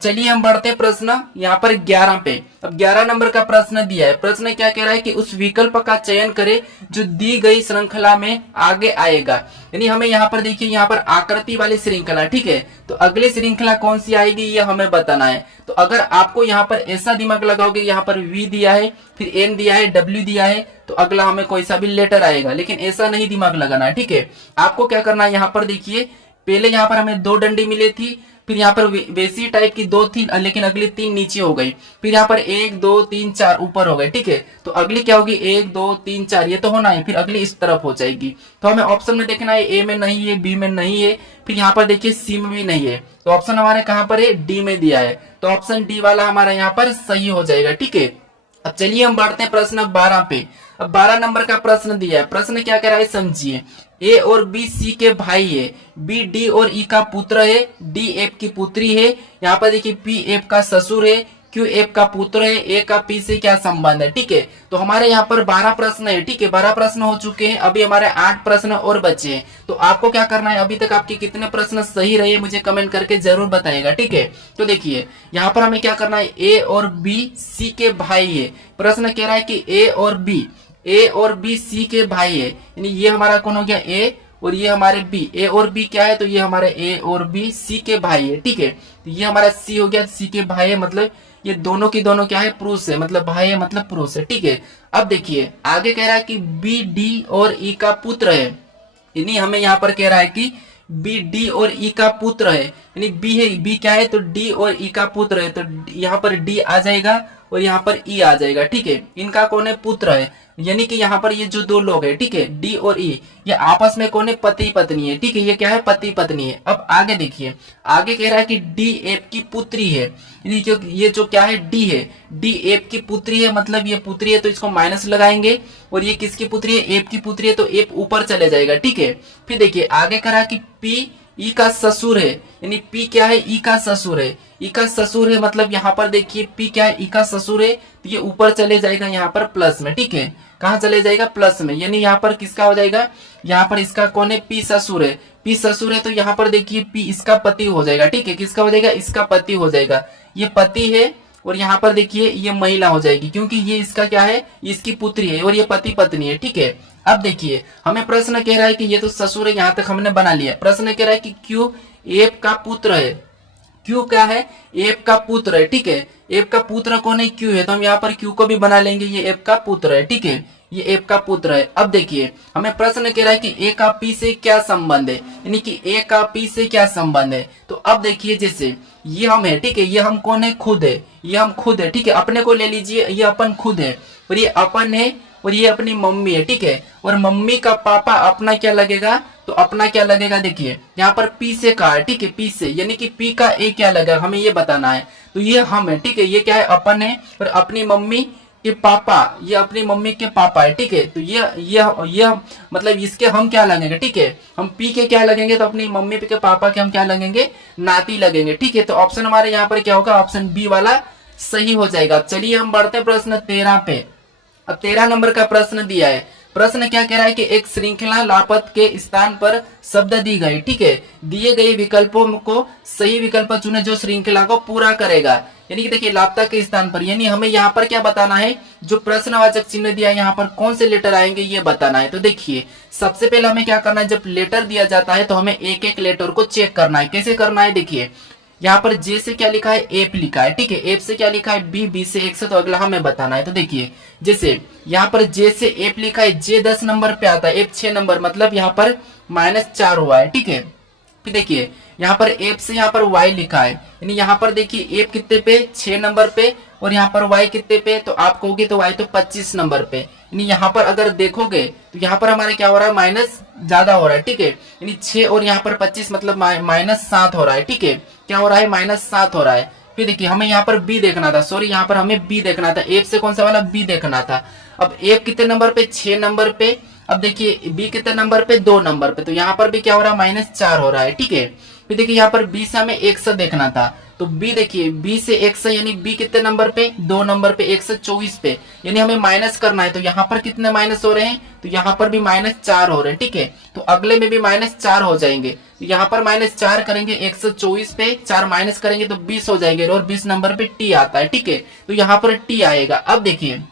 चलिए हम बढ़ते हैं प्रश्न यहाँ पर 11 पे। अब 11 नंबर का प्रश्न दिया है। प्रश्न क्या कह रहा है कि उस विकल्प का चयन करें जो दी गई श्रृंखला में आगे आएगा। यानी हमें यहाँ पर देखिए, यहाँ पर आकृति वाली श्रृंखला, ठीक है। तो अगली श्रृंखला कौन सी आएगी ये हमें बताना है। तो अगर आपको यहाँ पर ऐसा दिमाग लगाओगे, यहाँ पर V दिया है, फिर N दिया है, W दिया है, तो अगला हमें कोई सा भी लेटर आएगा, लेकिन ऐसा नहीं दिमाग लगाना है, ठीक है। आपको क्या करना है, यहाँ पर देखिए पहले यहाँ पर हमें 2 डंडी मिली थी, फिर यहाँ पर वैसी टाइप की 2 थी, लेकिन अगली 3 नीचे हो गई। फिर यहाँ पर 1 2 3 4 ऊपर हो गए, ठीक है। तो अगली क्या होगी, 1 2 3 4, ये तो होना है। फिर अगली इस तरफ हो जाएगी। तो हमें ऑप्शन में देखना है, ए में नहीं है, बी में नहीं है, फिर यहाँ पर देखिए सी में भी नहीं है। तो ऑप्शन हमारे कहाँ पर है, डी में दिया है। तो ऑप्शन डी वाला हमारा यहाँ पर सही हो जाएगा, ठीक है। अब चलिए हम बढ़ते हैं प्रश्न 12 पे। अब 12 नंबर का प्रश्न दिया है। प्रश्न क्या कह रहा है समझिए। ए और बी सी के भाई है, बी डी और ई का पुत्र है, डी एफ की पुत्री है। यहाँ पर देखिए पी एफ का ससुर है, क्यू एफ का पुत्र है, ए का पी से क्या संबंध है, ठीक है। तो हमारे यहाँ पर 12 प्रश्न है, ठीक है। 12 प्रश्न हो चुके हैं, अभी हमारे 8 प्रश्न और बचे हैं। तो आपको क्या करना है, अभी तक आपके कितने प्रश्न सही रहे मुझे कमेंट करके जरूर बताइएगा, ठीक है। तो देखिए यहाँ पर हमें क्या करना है, ए और बी सी के भाई है। प्रश्न कह रहा है कि ए और बी सी के भाई है, यानी ये हमारा कौन हो गया, ए और ये हमारे बी। ए और बी क्या है, तो ये हमारे ए और बी सी के भाई है, ठीक है। तो ये हमारा सी हो गया, सी के भाई है, मतलब ये दोनों की दोनों क्या है, पुरुष है, मतलब भाई है मतलब पुरुष है, ठीक है। अब देखिए आगे कह रहा है कि बी डी और ई का पुत्र है, यानी हमें यहाँ पर कह रहा है कि बी डी और ई का पुत्र है, यानी बी है, बी क्या है, तो डी और ई का पुत्र है। तो यहाँ पर डी आ जाएगा और यहाँ पर ई आ जाएगा, ठीक है। इनका कौन है, पुत्र है। यानी कि यहाँ पर ये जो 2 लोग है, ठीक है, डी और ई, ये आपस में कौन है, पति पत्नी है, ठीक है। ये क्या है, पति पत्नी है। अब आगे देखिए, आगे कह रहा है कि डी एफ की पुत्री है, यानी ये जो क्या है, डी है, डी एफ की पुत्री है, मतलब ये पुत्री है तो इसको माइनस लगाएंगे। और ये किसकी पुत्री है, एफ की पुत्री है, तो एफ ऊपर चले जाएगा, ठीक है। फिर देखिए आगे कह रहा है कि पी ई का ससुर है, यानी पी क्या है, ई का ससुर है। ई का ससुर है मतलब यहाँ पर देखिए पी क्या है, ई का ससुर है, तो ये ऊपर चले जाएगा यहाँ पर प्लस में, ठीक है। कहाँ चले जाएगा, प्लस में, यानी यहाँ पर किसका हो जाएगा, यहाँ पर इसका कौन है, पी ससुर है। पी ससुर है तो यहाँ पर देखिए पी इसका पति हो जाएगा, ठीक है। किसका हो जाएगा, इसका पति हो जाएगा। ये पति है और यहाँ पर देखिए ये महिला हो जाएगी, क्योंकि ये इसका क्या है, इसकी पुत्री है और ये पति पत्नी है, ठीक है। अब देखिए हमें प्रश्न कह रहा है कि ये तो ससुर है, यहाँ तक हमने बना लिया। प्रश्न कह रहा है कि क्यू एफ का पुत्र है। क्यू क्या है, एफ का पुत्र है, ठीक है। एफ का पुत्र कौन है, क्यू है, तो हम यहाँ पर क्यू को भी बना लेंगे, ये एफ का पुत्र है, ठीक है। ये एफ का पुत्र है। अब देखिए हमें प्रश्न कह रहा है कि ए का पी से क्या संबंध है, यानी कि ए का पी से क्या संबंध है। तो अब देखिए जैसे ये हम है, ठीक है, ये हम कौन है, खुद है, ये हम खुद है, ठीक है। अपने को ले लीजिए, ये अपन खुद है और ये अपन है और ये अपनी मम्मी है, ठीक है। और मम्मी का पापा अपना क्या लगेगा, तो अपना क्या लगेगा, देखिए यहाँ पर पी से कहा है, ठीक है, पी से, यानी कि पी का ए क्या लगेगा, हमें ये बताना है। तो ये हम है, ठीक है, ये क्या है, अपन है और अपनी मम्मी के पापा, ये अपनी मम्मी के पापा है, ठीक है। तो ये मतलब इसके हम क्या लगेंगे, ठीक है, हम पी के क्या लगेंगे, तो अपनी मम्मी के पापा के हम क्या लगेंगे, नाती लगेंगे, ठीक है। तो ऑप्शन हमारे यहाँ पर क्या होगा, ऑप्शन बी वाला सही हो जाएगा। चलिए हम बढ़ते हैं प्रश्न 13 पे। अब 13 नंबर का प्रश्न दिया है। प्रश्न क्या कह रहा है कि एक श्रृंखला लापत के स्थान पर शब्द दी गई, ठीक है। दिए गए विकल्पों को सही विकल्प चुने जो श्रृंखला को पूरा करेगा। यानी कि देखिए लापता के स्थान पर, यानी हमें यहाँ पर क्या बताना है, जो प्रश्नवाचक चिन्ह दिया है यहाँ पर कौन से लेटर आएंगे ये बताना है। तो देखिए सबसे पहले हमें क्या करना है, जब लेटर दिया जाता है तो हमें एक एक लेटर को चेक करना है। कैसे करना है, देखिए यहाँ पर जे से क्या लिखा है, एफ लिखा है, ठीक है। एफ से क्या लिखा है, बी, बी से 1 से, तो अगला हमें बताना है। तो देखिए जैसे यहाँ पर जे से एफ लिखा है, जे 10 नंबर पे आता है, एफ 6 नंबर, मतलब यहाँ पर -4 हुआ है, ठीक है। फिर देखिए यहाँ पर एफ से यहाँ पर वाई लिखा है, यानी यहाँ पर देखिए एफ कितने पे, 6 नंबर पे, और यहाँ पर वाई कितने पे, तो आप कहोगे तो वाई तो 25 नंबर पे। यानी यहाँ पर अगर देखोगे तो यहाँ पर हमारे क्या हो रहा है, माइनस ज्यादा हो रहा है, ठीक है। यानी 6 और यहाँ पर 25 मतलब -7 हो रहा है, ठीक है। क्या हो रहा है, -7 हो रहा है। फिर देखिए हमें यहाँ पर बी देखना था, सॉरी यहाँ पर हमें बी देखना था, एफ से कौन सा वाला, बी देखना था। अब एफ कितने नंबर पे, 6 नंबर पे। अब देखिए बी कितने नंबर पे, 2 नंबर पे, तो यहाँ पर भी क्या हो रहा है, -4 हो रहा है, ठीक है। फिर देखिए यहाँ पर बी से हमें 100 देखना था, तो बी देखिए बी से 100, यानी बी कितने नंबर पे, 2 नंबर पे, 124 पे, यानी हमें माइनस करना है। तो यहाँ पर कितने माइनस हो रहे हैं, तो यहाँ पर भी -4 हो रहे हैं, ठीक है। तो अगले में भी -4 हो जाएंगे, तो यहाँ पर -4 करेंगे, 124 पे 4 माइनस करेंगे तो 20 हो जाएंगे, और 20 नंबर पे टी आता है, ठीक है। तो यहाँ पर टी आएगा। अब देखिए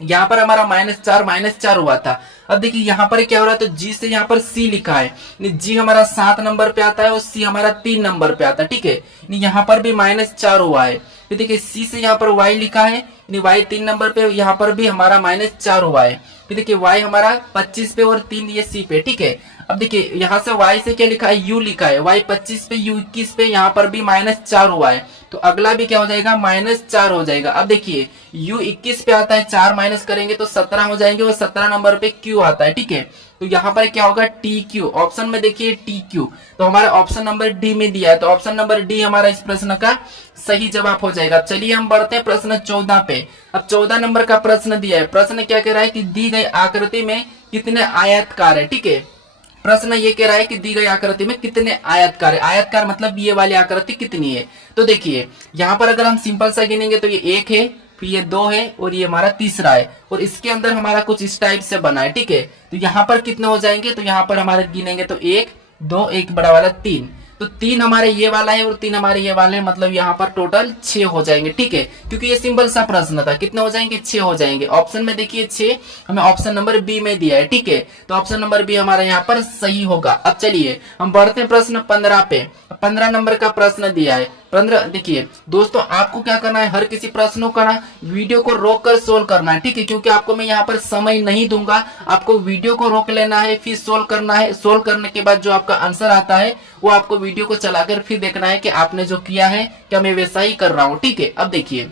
यहाँ पर हमारा -4 हुआ था। अब देखिए यहाँ पर क्या हो रहा है, तो जी से यहाँ पर सी लिखा है, जी हमारा 7 नंबर पे आता है और सी हमारा 3 नंबर पे आता है, ठीक है। यहाँ पर भी -4 हुआ है। फिर देखिए सी से यहाँ पर वाई लिखा है, वाई 3 नंबर पे, यहाँ पर भी हमारा -4 हुआ है। फिर देखिए वाई हमारा 25 पे और 3 ये सी पे, ठीक है। अब देखिए यहाँ से y से क्या लिखा है, u लिखा है, y 25 पे, u 21 पे, यहाँ पर भी -4 हुआ है, तो अगला भी क्या हो जाएगा, -4 हो जाएगा। अब देखिए u 21 पे आता है, 4 माइनस करेंगे तो 17 हो जाएंगे, और 17 नंबर पे q आता है, ठीक है। तो यहाँ पर क्या होगा, टी क्यू, ऑप्शन में देखिए टी क्यू, तो हमारा ऑप्शन नंबर डी में दिया है, तो ऑप्शन नंबर डी हमारा इस प्रश्न का सही जवाब हो जाएगा। चलिए हम बढ़ते हैं प्रश्न 14 पे। अब 14 नंबर का प्रश्न दिया है। प्रश्न क्या कह रहा है कि दी गई आकृति में कितने आयतकार है, ठीक है। प्रश्न ये कह रहा है कि दी गई आकृति में कितने आयतकार है। आयतकार मतलब ये वाली आकृति कितनी है। तो देखिए यहाँ पर अगर हम सिंपल सा गिनेंगे तो ये 1 है, फिर ये 2 है, और ये हमारा तीसरा है, और इसके अंदर हमारा कुछ इस टाइप से बना है, ठीक है। तो यहाँ पर कितने हो जाएंगे, तो यहाँ पर हमारे गिनेंगे तो 1 2, एक बड़ा वाला 3, तो 3 हमारे ये वाला है और 3 हमारे ये वाले, मतलब यहाँ पर टोटल 6 हो जाएंगे, ठीक है। क्योंकि ये सिंपल सा प्रश्न था, कितने हो जाएंगे, 6 हो जाएंगे। ऑप्शन में देखिए 6 हमें ऑप्शन नंबर बी में दिया है, ठीक है। तो ऑप्शन नंबर बी हमारा यहाँ पर सही होगा। अब चलिए हम बढ़ते हैं प्रश्न 15 पे। 15 नंबर का प्रश्न दिया है। 15 देखिए दोस्तों, आपको क्या करना है, हर किसी प्रश्नों का ना वीडियो को रोक कर सोल्व करना है, ठीक है। क्योंकि आपको मैं यहाँ पर समय नहीं दूंगा, आपको वीडियो को रोक लेना है, फिर सोल्व करना है। सोल्व करने के बाद जो आपका आंसर आता है वो आपको वीडियो को चलाकर फिर देखना है कि आपने जो किया है क्या मैं वैसा ही कर रहा हूँ, ठीक है। अब देखिए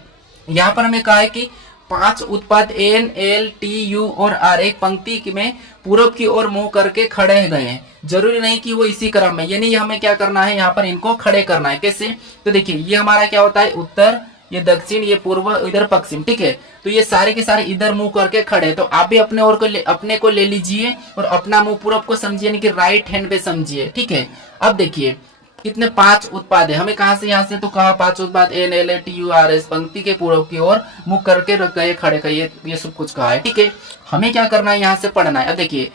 यहाँ पर हमें कहा है कि 5 उत्पाद एन एल टी यू और आर एक पंक्ति में पूरब की ओर मुंह करके खड़े गए हैं। जरूरी नहीं कि वो इसी क्रम में, यानी हमें क्या करना है, यहाँ पर इनको खड़े करना है। कैसे, तो देखिए ये हमारा क्या होता है उत्तर, ये दक्षिण, ये पूर्व, इधर पश्चिम, ठीक है। तो ये सारे के सारे इधर मुंह करके खड़े हैं। तो आप भी अपने को ले लीजिए और अपना मुंह पूरब को समझिए, यानी कि राइट हैंड पे समझिए, ठीक है। अब देखिए कितने 5 उत्पाद है, हमें कहां से, यहाँ से तो कहा 5 उत्पाद NLATURS पंक्ति के पूर्व की ओर मुख करके रख गए, खड़े गए, ये सब कुछ कहा है, ठीक है। हमें क्या करना है, यहाँ से पढ़ना है। अब देखिए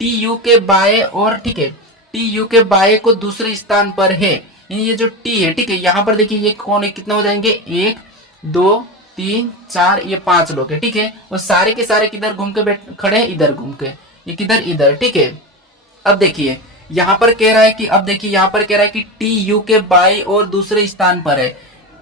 TU के बाएं और, ठीक है, TU के बाएं को दूसरे स्थान पर है, ये जो T है, ठीक है। यहाँ पर देखिए ये कौन है, कितने हो जाएंगे, 1 2 3 4, ये 5 लोग है, ठीक है। और सारे के सारे किधर घूम के खड़े हैं, इधर घूम के, ये किधर, इधर, ठीक है। अब देखिए यहाँ पर कह रहा है कि, अब देखिए यहाँ पर कह रहा है कि TU के बाई और दूसरे स्थान पर है।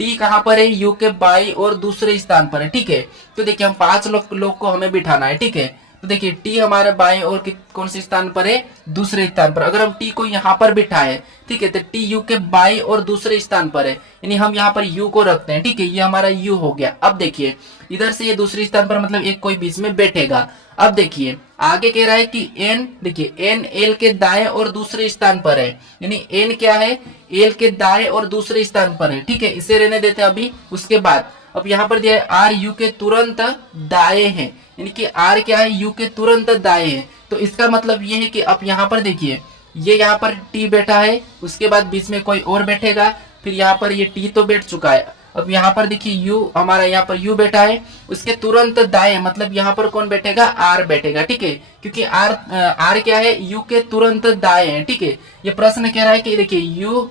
T कहाँ पर है, U के बाई और दूसरे स्थान पर है, ठीक है। तो देखिए हम 5 लोग को हमें बिठाना है, ठीक है। तो देखिए T हमारे बाएं और कौन से स्थान पर है, दूसरे स्थान पर। अगर हम T को यहाँ पर बिठाए, ठीक है, तो T U के बाएं और दूसरे स्थान पर है, यानी हम यहाँ पर U को रखते हैं, ठीक है। ये हमारा U हो गया। अब देखिए इधर से ये दूसरे स्थान पर, मतलब एक कोई बीच में बैठेगा। अब देखिए आगे कह रहा है कि N, देखिए N L के दाएं और दूसरे स्थान पर है, यानी N क्या है, L के दाएं और दूसरे स्थान पर है, ठीक है। इसे रहने देते हैं अभी। उसके बाद अब यहाँ पर दिया है R U के तुरंत दाएं है, यानी कि R क्या है, U के तुरंत दाएं है। तो इसका मतलब ये है कि अब यहाँ पर देखिए ये यहाँ पर T बैठा है, उसके बाद बीच में कोई और बैठेगा, फिर यहाँ पर ये T तो बैठ चुका है। अब यहाँ पर देखिए U, हमारा यहाँ पर U बैठा है, उसके तुरंत दाएं, मतलब यहाँ पर कौन बैठेगा, R बैठेगा, ठीक है। क्योंकि R क्या है, U के तुरंत दाएं है, ठीक है। ये प्रश्न कह रहा है कि देखिए U,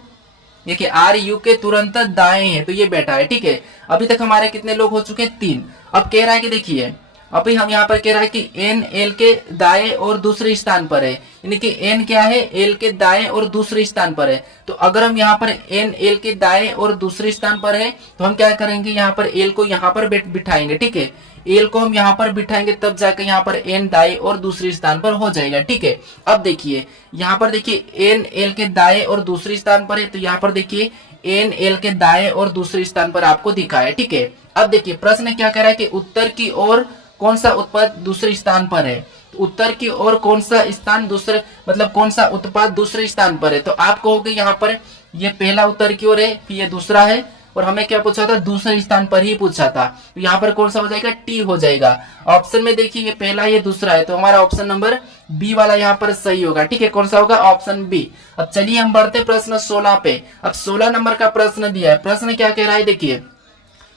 देखिए R U के तुरंत दाएं है, तो ये बैठा है, ठीक है। अभी तक हमारे कितने लोग हो चुके हैं, 3। अब कह रहा है कि देखिए अभी हम यहाँ पर कह रहा है कि N L के दाएं और दूसरे स्थान पर है, यानी कि N क्या है, L के दाएं और दूसरे स्थान पर है। तो अगर हम यहाँ पर N L के दाएं और दूसरे स्थान पर है, तो हम क्या करेंगे, यहाँ पर L को यहाँ पर बिठाएंगे, ठीक है। L को हम यहाँ पर बिठाएंगे, तब जाकर यहाँ पर N दाएं और दूसरे स्थान पर हो जाएगा, ठीक है। अब देखिए यहाँ पर देखिए N L के दाएं और दूसरे स्थान पर है, तो यहाँ पर देखिए N L के दाएं और दूसरे स्थान पर आपको दिखा है, ठीक है। अब देखिए प्रश्न क्या कह रहा है कि उत्तर की ओर कौन सा उत्पाद दूसरे स्थान पर है। तो उत्तर की ओर कौन सा स्थान दूसरे, मतलब कौन सा उत्पाद दूसरे स्थान पर है। तो आप कहोगे यहाँ पर ये पहला उत्तर की ओर है, फिर ये दूसरा है, और हमें क्या पूछा था, दूसरे स्थान पर ही पूछा था। तो यहाँ पर कौन सा हो जाएगा, T हो जाएगा। ऑप्शन में देखिए ये पहला, ये दूसरा है, तो हमारा ऑप्शन नंबर बी वाला यहाँ पर सही होगा, ठीक है। कौन सा होगा, ऑप्शन बी। अब चलिए हम बढ़ते प्रश्न 16 पे। अब 16 नंबर का प्रश्न दिया है। प्रश्न क्या कह रहा है, देखिए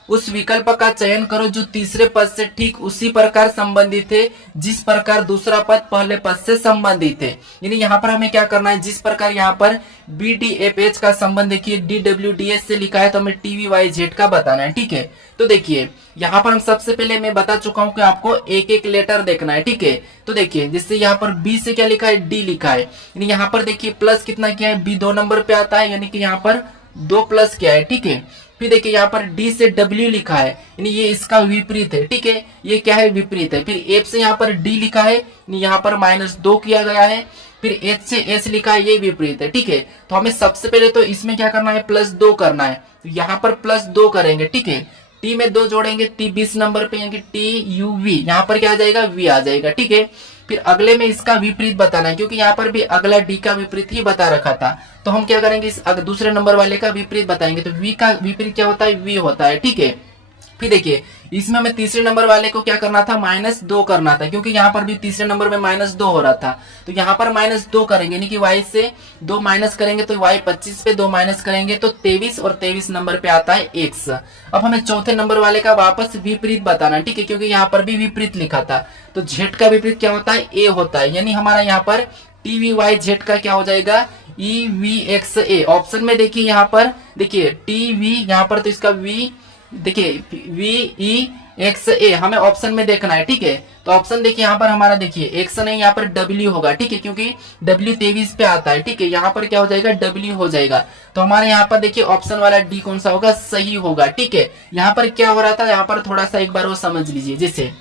उस विकल्प का चयन करो जो तीसरे पद से ठीक उसी प्रकार संबंधित है जिस प्रकार दूसरा पद पहले पद से संबंधित है। यानी यहाँ पर हमें क्या करना है, जिस प्रकार यहाँ पर BDFH का संबंध देखिए DWDS से लिखा है, तो हमें TVYZ का बताना है, ठीक है। तो देखिए यहाँ पर हम सबसे पहले मैं बता चुका हूँ कि आपको एक एक लेटर देखना है, ठीक है। तो देखिए जिससे यहाँ पर B से क्या लिखा है, D लिखा है, यानी यहाँ पर देखिए प्लस कितना किया है, B 2 नंबर पे आता है, यानी कि यहाँ पर 2 प्लस किया है, ठीक है। फिर देखिए यहाँ पर D से W लिखा है, यानी ये इसका विपरीत है, ठीक है, ये क्या है, विपरीत है। फिर F से यहाँ पर D लिखा है, यहाँ पर -2 किया गया है। फिर H से S लिखा है, ये विपरीत है, ठीक है। तो हमें सबसे पहले तो इसमें क्या करना है, +2 करना है। तो यहाँ पर +2 करेंगे, ठीक है। T में 2 जोड़ेंगे, T 20 नंबर पे, यानी TUV, यहाँ पर क्या आ जाएगा, V आ जाएगा, ठीक है। फिर अगले में इसका विपरीत बताना है, क्योंकि यहाँ पर भी अगला D का विपरीत ही बता रखा था। तो हम क्या करेंगे, इस दूसरे नंबर वाले का विपरीत बताएंगे। तो V का विपरीत क्या होता है, V होता है, ठीक है। फिर देखिए इसमें हमें तीसरे नंबर वाले को क्या करना था, -2 करना था, क्योंकि यहाँ पर भी तीसरे नंबर में -2 हो रहा था। तो यहाँ पर -2 करेंगे, यानी कि Y से 2 माइनस करेंगे तो Y 25 पे 2 माइनस करेंगे तो 23, और 23 नंबर पे आता है X। अब हमें चौथे नंबर वाले का वापस विपरीत बताना, ठीक है, क्योंकि यहाँ पर भी विपरीत लिखा था। तो Z का विपरीत क्या होता है, A होता है, यानी हमारा यहाँ पर TVYZ का क्या हो जाएगा, EVXA। ऑप्शन में देखिए यहाँ पर देखिए TV, यहाँ पर तो इसका V देखिए VEXA, हमें ऑप्शन में देखना है, ठीक है। तो ऑप्शन देखिए यहाँ पर हमारा देखिए X नहीं, यहाँ पर W होगा, ठीक है, क्योंकि W 23 पे आता है, ठीक है। यहाँ पर क्या हो जाएगा, W हो जाएगा। तो हमारे यहाँ पर देखिए ऑप्शन वाला D कौन सा होगा, सही होगा, ठीक है। यहाँ पर क्या हो रहा था, यहाँ पर थोड़ा सा एक बार वो समझ लीजिए। जैसे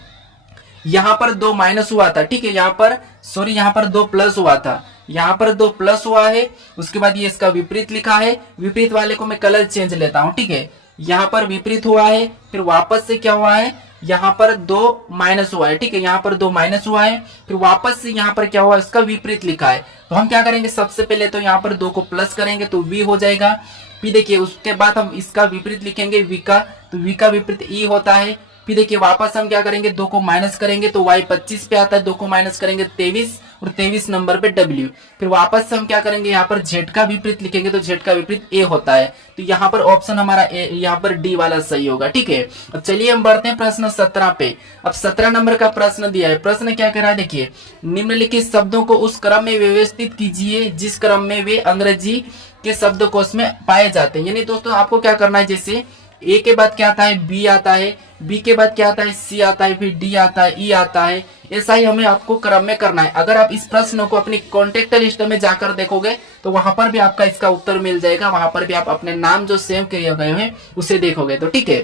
यहाँ पर 2 माइनस हुआ था, ठीक है, यहाँ पर सॉरी यहाँ पर 2 प्लस हुआ था, यहाँ पर 2 प्लस हुआ है। उसके बाद ये इसका विपरीत लिखा है, विपरीत वाले को मैं कलर चेंज लेता हूँ, ठीक है। यहाँ पर विपरीत हुआ है, फिर वापस से क्या हुआ है, यहाँ पर 2 माइनस हुआ है, ठीक है, यहाँ पर 2 माइनस हुआ है, फिर वापस से यहाँ पर क्या हुआ, इसका विपरीत लिखा है। तो हम क्या करेंगे, सबसे पहले तो यहाँ पर 2 को प्लस करेंगे तो V हो जाएगा। फिर देखिए उसके बाद हम इसका विपरीत लिखेंगे v का, तो v का विपरीत e होता है। फिर देखिए वापस हम क्या करेंगे, 2 को माइनस करेंगे तो y 25 पे आता है, 2 को माइनस करेंगे 23 और 23 नंबर पे w। फिर वापस से हम क्या करेंगे, यहाँ पर z का विपरीत लिखेंगे तो z का विपरीत a होता है। तो यहाँ पर ऑप्शन हमारा यहाँ पर डी वाला सही होगा। ठीक है, अब चलिए हम बढ़ते हैं प्रश्न 17 पे। अब 17 नंबर का प्रश्न दिया है। प्रश्न क्या कह रहा है, देखिए निम्नलिखित शब्दों को उस क्रम में व्यवस्थित कीजिए जिस क्रम में वे अंग्रेजी के शब्दकोश में पाए जाते हैं। यानी दोस्तों आपको क्या करना है, जैसे ए के बाद क्या आता है, बी आता है, बी के बाद क्या आता है, सी आता है, फिर डी आता है, ई आता है। ऐसा ही हमें आपको क्रम में करना है। अगर आप इस प्रश्न को अपनी कॉन्टेक्ट लिस्ट में जाकर देखोगे तो वहां पर भी आपका इसका उत्तर मिल जाएगा। वहां पर भी आप अपने नाम जो सेव किए गए हैं उसे देखोगे तो ठीक है।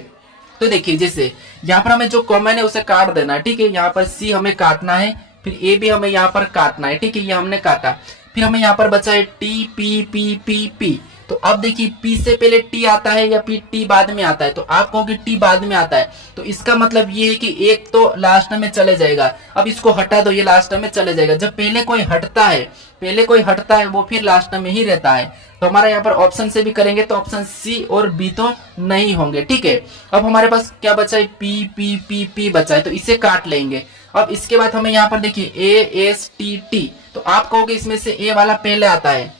तो देखिए जैसे यहाँ पर हमें जो कॉमन है उसे काट देना है। ठीक है, यहाँ पर सी हमें काटना है, फिर ए भी हमें यहाँ पर काटना है। ठीक है, ये हमने काटा। फिर हमें यहाँ पर बचा है T P P P P. तो अब देखिए पी से पहले टी आता है या फिर टी बाद में आता है, तो आप कहोगे टी बाद में आता है, तो इसका मतलब ये है कि एक तो लास्ट में चले जाएगा। अब इसको हटा दो, ये लास्ट में चले जाएगा। जब पहले कोई हटता है वो फिर लास्ट में ही रहता है। तो हमारा यहाँ पर ऑप्शन से भी करेंगे तो ऑप्शन सी और बी तो नहीं होंगे। ठीक है, अब हमारे पास क्या बचा है, पी पी पी पी बचा है, तो इसे काट लेंगे। अब इसके बाद हमें यहाँ पर देखिए ए एस टी टी, तो आप कहोगे इसमें से ए वाला पहले आता है,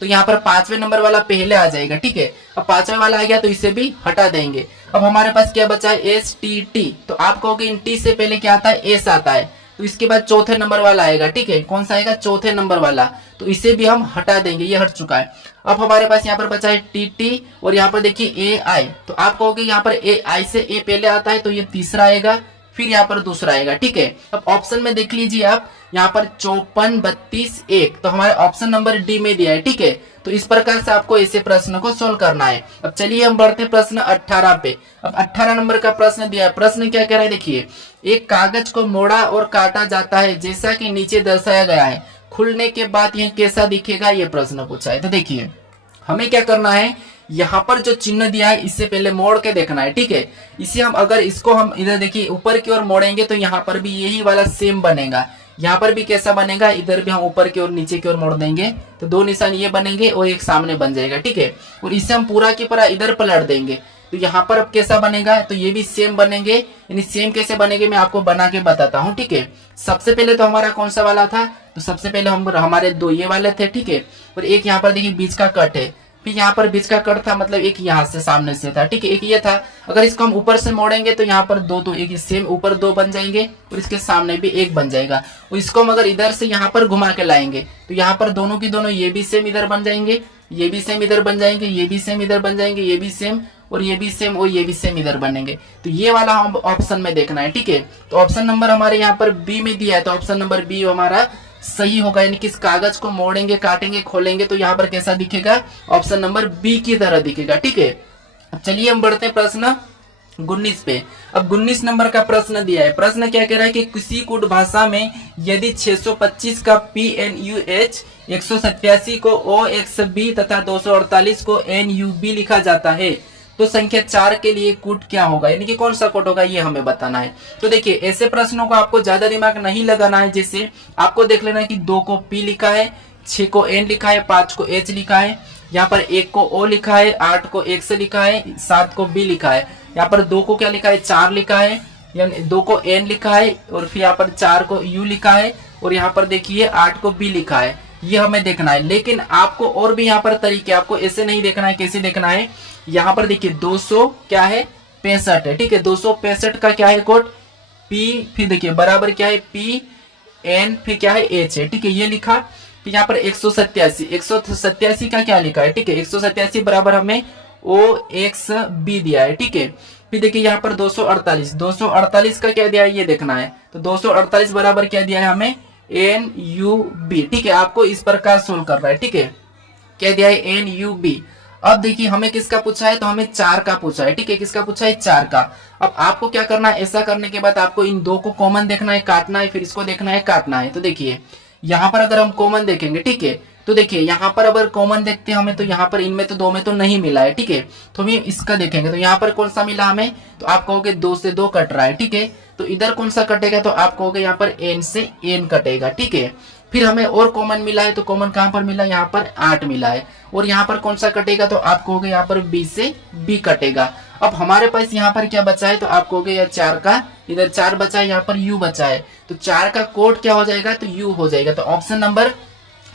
तो यहाँ पर 5वें नंबर वाला पहले आ जाएगा। ठीक है, अब 5वें वाला आ गया तो इसे भी हटा देंगे। अब हमारे पास क्या बचा है, एस टी टी, तो आप कहोगे इन टी से पहले क्या आता है, एस आता है, तो इसके बाद चौथे नंबर वाला आएगा। ठीक है, कौन सा आएगा, चौथे नंबर वाला, तो इसे भी हम हटा देंगे, ये हट चुका है। अब हमारे पास यहाँ पर बचा है टी टी और यहाँ पर देखिए ए आई, तो आप कहोगे यहाँ पर ए आई से ए पहले आता है तो ये तीसरा आएगा, फिर यहाँ पर दूसरा आएगा। ठीक है, अब ऑप्शन में देख लीजिए आप, यहाँ पर 54 32 1, तो हमारे ऑप्शन नंबर डी में दिया है। ठीक है, तो इस प्रकार से आपको ऐसे प्रश्न को सोल्व करना है। अब चलिए हम बढ़ते हैं प्रश्न 18 पे। अब 18 नंबर का प्रश्न दिया है। प्रश्न क्या कह रहा है, देखिए एक कागज को मोड़ा और काटा जाता है जैसा कि नीचे दर्शाया गया है, खुलने के बाद यह कैसा दिखेगा, ये प्रश्न पूछा है। तो देखिए हमें क्या करना है, यहाँ पर जो चिन्ह दिया है इससे पहले मोड़ के देखना है। ठीक है, इसे हम अगर इसको हम इधर देखिए ऊपर की ओर मोड़ेंगे तो यहाँ पर भी यही वाला सेम बनेगा। यहाँ पर भी कैसा बनेगा, इधर भी हम ऊपर की ओर नीचे की ओर मोड़ देंगे तो 2 निशान ये बनेंगे और एक सामने बन जाएगा। ठीक है, और इसे हम पूरा की पूरा इधर पलट देंगे तो यहाँ पर अब कैसा बनेगा, तो ये भी सेम बनेंगे। यानी सेम कैसे बनेंगे मैं आपको बना के बताता हूँ। ठीक है, सबसे पहले तो हमारा कौन सा वाला था, तो सबसे पहले हमारे 2 ये वाले थे। ठीक है, और एक यहाँ पर देखिए बीच का कट है, फिर यहाँ पर बीच का कट था, मतलब एक यहाँ से सामने से था। ठीक है, एक ये था। अगर इसको हम ऊपर से मोड़ेंगे तो यहाँ पर 2 तो एक सेम ऊपर 2 बन जाएंगे और इसके सामने भी 1 बन जाएगा। और इसको हम अगर इधर से यहाँ पर घुमा के लाएंगे तो यहाँ पर दोनों की दोनों ये भी सेम इधर बन जाएंगे, ये भी सेम इधर बन जाएंगे, ये भी सेम इधर बन जाएंगे, ये भी सेम और ये भी सेम और ये भी सेम इधर बनेंगे। तो ये वाला हम ऑप्शन में देखना है। ठीक है, तो ऑप्शन नंबर हमारे यहाँ पर बी में दिया है, तो ऑप्शन नंबर बी हमारा सही होगा। यानी कि इस कागज को मोड़ेंगे, काटेंगे, खोलेंगे तो यहाँ पर कैसा दिखेगा, ऑप्शन नंबर बी की तरह दिखेगा। ठीक है, अब चलिए हम बढ़ते हैं प्रश्न 19 पे। अब 19 नंबर का प्रश्न दिया है। प्रश्न क्या कह रहा है कि किसी कूट भाषा में यदि 625 का PNUH, 187 को OXB तथा 248 को NUB लिखा जाता है तो संख्या 4 के लिए कूट क्या होगा, यानी कि कौन सा कूट होगा ये हमें बताना है। तो देखिए ऐसे प्रश्नों को आपको ज्यादा दिमाग नहीं लगाना है। जैसे आपको देख लेना है कि 2 को P लिखा है, 6 को N लिखा है, 5 को H लिखा है, यहाँ पर 1 को O लिखा है, 8 को X लिखा है, 7 को B लिखा है, यहाँ पर 2 को क्या लिखा है, 4 लिखा है, यानी 2 को N लिखा है और फिर यहाँ पर 4 को U लिखा है और यहाँ पर देखिए 8 को B लिखा है। ये हमें देखना है। लेकिन आपको और भी यहाँ पर तरीके, आपको ऐसे नहीं देखना है। कैसे देखना है, यहाँ पर देखिए 200 क्या है, 65 है। ठीक है, 265 का क्या है कोड, P, फिर देखिए बराबर क्या है P N, फिर क्या है H है। ठीक है, ये लिखा। फिर यहाँ पर 187 का क्या लिखा है। ठीक है, 187 बराबर हमें OXB दिया है। ठीक है, फिर देखिए यहाँ पर 248 का क्या दिया है ये देखना है। तो 248 बराबर क्या दिया है हमें, NUB। ठीक है, आपको इस प्रकार सोल्व करना है। ठीक है, क्या दिया है, NUB। अब देखिए हमें किसका पूछा है, तो हमें 4 का पूछा है। ठीक है, किसका पूछा है, 4 का। अब आपको क्या करना है, ऐसा करने के बाद आपको इन 2 को कॉमन देखना है, काटना है, फिर इसको देखना है, काटना है। तो देखिए यहाँ पर अगर हम कॉमन देखेंगे, ठीक है, तो देखिए यहाँ पर अगर कॉमन देखते हैं हमें, तो यहाँ पर इनमें तो 2 में तो नहीं मिला है। ठीक है, तो हम इसका देखेंगे तो यहाँ पर कौन सा मिला हमें, तो आप कहोगे 2 से 2 कट रहा है। ठीक है, तो इधर कौन सा कटेगा, तो आप कहोगे यहाँ पर N से N कटेगा। ठीक है, फिर हमें और कॉमन मिला है, तो कॉमन कहां पर मिला, यहाँ पर 8 मिला है। और यहाँ पर कौन सा कटेगा, तो आप कहोगे यहाँ पर बी से बी कटेगा। अब हमारे पास यहाँ पर क्या बचा है, तो आप कहोगे यार 4 का, इधर 4 बचा है, यहाँ पर यू बचा है, तो 4 का कोड क्या हो जाएगा, तो यू हो जाएगा। तो ऑप्शन नंबर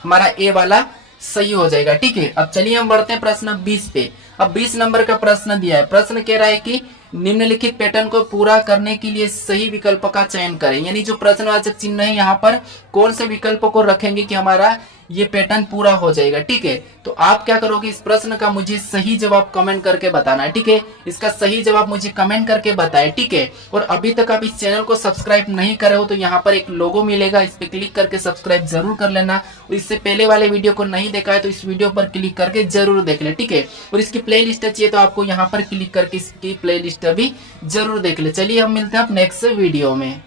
हमारा ए वाला सही हो जाएगा। ठीक है, अब चलिए हम बढ़ते हैं प्रश्न 20 पे। अब 20 नंबर का प्रश्न दिया है। प्रश्न कह रहा है कि निम्नलिखित पैटर्न को पूरा करने के लिए सही विकल्प का चयन करें। यानी जो प्रश्नवाचक चिन्ह है यहाँ पर कौन से विकल्प को रखेंगे कि हमारा ये पैटर्न पूरा हो जाएगा। ठीक है, तो आप क्या करोगे, इस प्रश्न का मुझे सही जवाब कमेंट करके बताना है। ठीक है, इसका सही जवाब मुझे कमेंट करके बताए। ठीक है, और अभी तक आप इस चैनल को सब्सक्राइब नहीं करे हो तो यहाँ पर एक लोगो मिलेगा, इस पे क्लिक करके सब्सक्राइब जरूर कर लेना। और इससे पहले वाले वीडियो को नहीं देखा है तो इस वीडियो पर क्लिक करके जरूर देख ले। ठीक है, और इसकी प्ले लिस्ट चाहिए तो आपको यहाँ पर क्लिक करके इसकी प्ले लिस्ट भी जरूर देख ले। चलिए हम मिलते हैं नेक्स्ट वीडियो में।